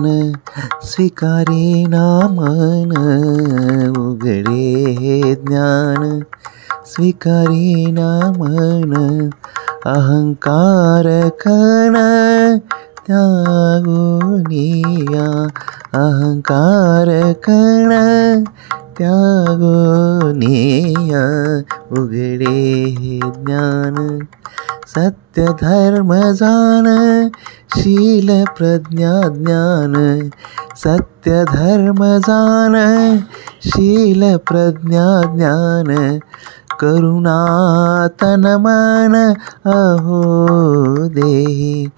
ज्ञान स्वीकारेना मन, उघडे हे ज्ञान स्वीकारेना मन. अहंकार कण त्यागोनिया, अहंकार कण त्यागोनिया, उघडे हे ज्ञान. सत्य धर्म जान शील प्रज्ञा ज्ञान, सत्य धर्म जान शील प्रज्ञा ज्ञान. करुणा तन मन अहो देहि,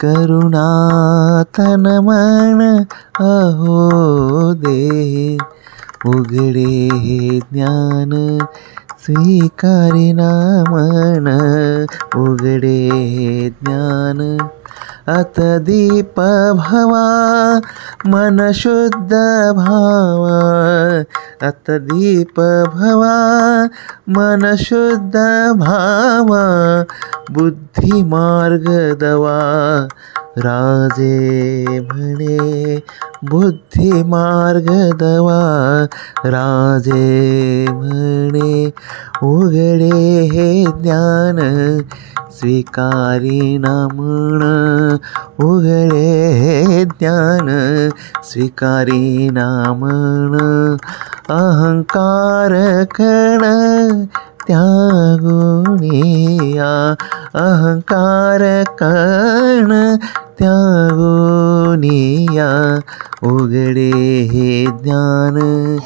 करुणा तन मन अहो देहि, उघडे हे ज्ञान स्वीकारेना मन, उघडे हे ज्ञान. अतदीप भवा मन शुद्ध भावा, अतदीप भवा मन शुद्ध भावा. बुद्धी मार्ग दवा राजे म्हणे, बुद्धी मार्ग दवा राजे म्हणे. उघडे हे ज्ञान स्वीकारेना मन, उघडे हे ज्ञान स्वीकारेना मन. अहंकार कण त्यागोनिया, अहंकार कण त्यागोनिया, उघडे हे ज्ञान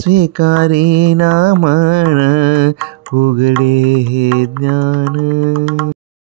स्वीकारेना मन, उघडे हे ज्ञान.